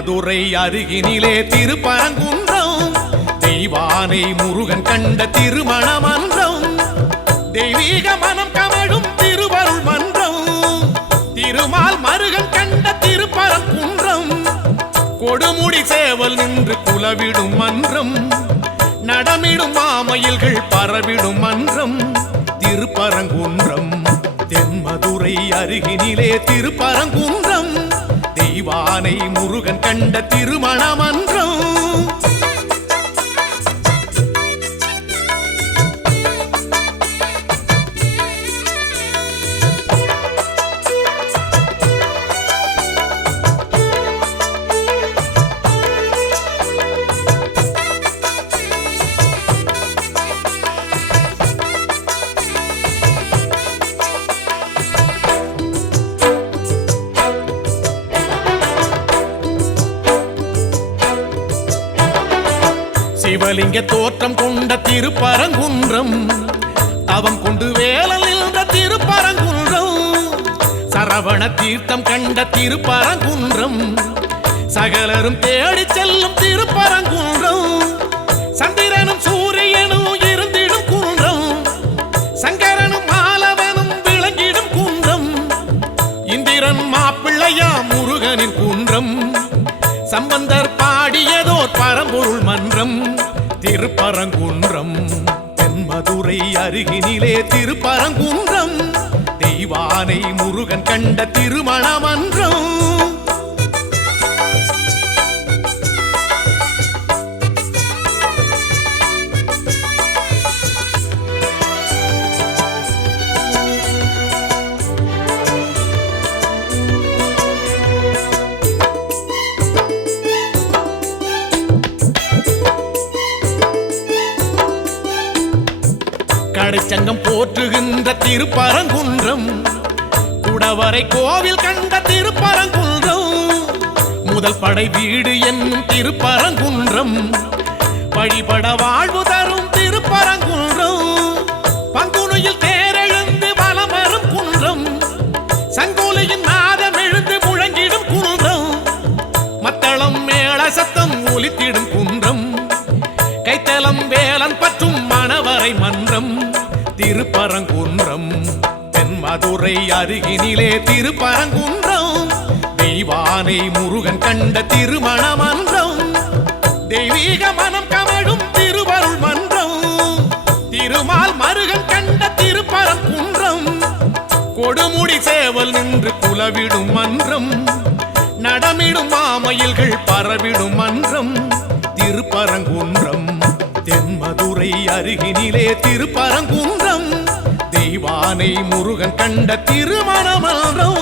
மதுரை அருகினிலே திருப்பரங்குன்றம் தெய்வானை முருகன் கண்ட திருமண மன்றம் தெய்வீக மனம் கமழும் திருவருள் மன்றம் திருமால் மருகன் கண்ட திருப்பரங்குன்றம் கொடுமுடி சேவல் நின்று குலவிடும் மன்றம் நடமிடும் மாமயில்கள் பரவிடும் மன்றம் திருப்பரங்குன்றம் தென்மதுரை அருகினிலே திருப்பரங்குன்றம் தெய்வானை முருகன் கண்ட திருமண மன்றம் சிவலிங்க தோற்றம் கொண்ட திருப்பரங்குன்றம் தவம் கொண்டு வேலல் நின்ற திருப்பரங்குன்றம் சரவண தீர்த்தம் கண்ட திருப்பரங்குன்றம் சகலரும் தேடி செல்லும் திருப்பரங்குன்றம் சந்திரனும் சூரியனும் இருந்திடும் குன்றம் சங்கரனும் மாலவனும் விளங்கிடும் குன்றம் இந்திரன் மாப்பிள்ளையா முருகனின் குன்றம் சம்பந்தர் பாடியதோர் பரம்பொருள் மன்றம் திருப்பரங்குன்றம் தென்மதுரை அருகினிலே திருப்பரங்குன்றம் தெய்வானை முருகன் கண்ட திருமண மன்றம் கடைச்சங்கம் போற்றுகின்ற திருப்பரங்குன்றம் குடவரை கோவில் கண்ட திருப்பரங்குன்றம் முதல் படை வீடு என்னும் திருப்பரங்குன்றம் வழிபட வாழ்வு தரும் திருப்பரங்குன்றம் பங்குனியில் தேரெழுந்து வலம் வரும் குன்றம் சங்கோலியின் நாதம் எழுந்து முழங்கிடும் குன்றம் மத்தளம் மேள சத்தம் ஒலித்திடும் குன்றம் கைத்தலம் வேலன் பற்றும் மணவரை மன்றம் திருப்பரங்குன்றம் தென்மதுரை அருகினிலே திருப்பரங்குன்றம் தெய்வானை முருகன் கண்ட திருமண மன்றம் தெய்வீக மனம் கமழும் திருவருள் மன்றம் திருமால் மருகன் கண்ட திருப்பரங்குன்றம் கொடுமுடி சேவல் நின்று குலவிடும் மன்றம் நடமிடும் மாமயில்கள் பரவிடும் மன்றம் திருப்பரங்குன்றம் தென்மதுரை அருகினிலே திருப்பரங்குன்றம் தெய்வானை முருகன் கண்ட திருமண மன்றம்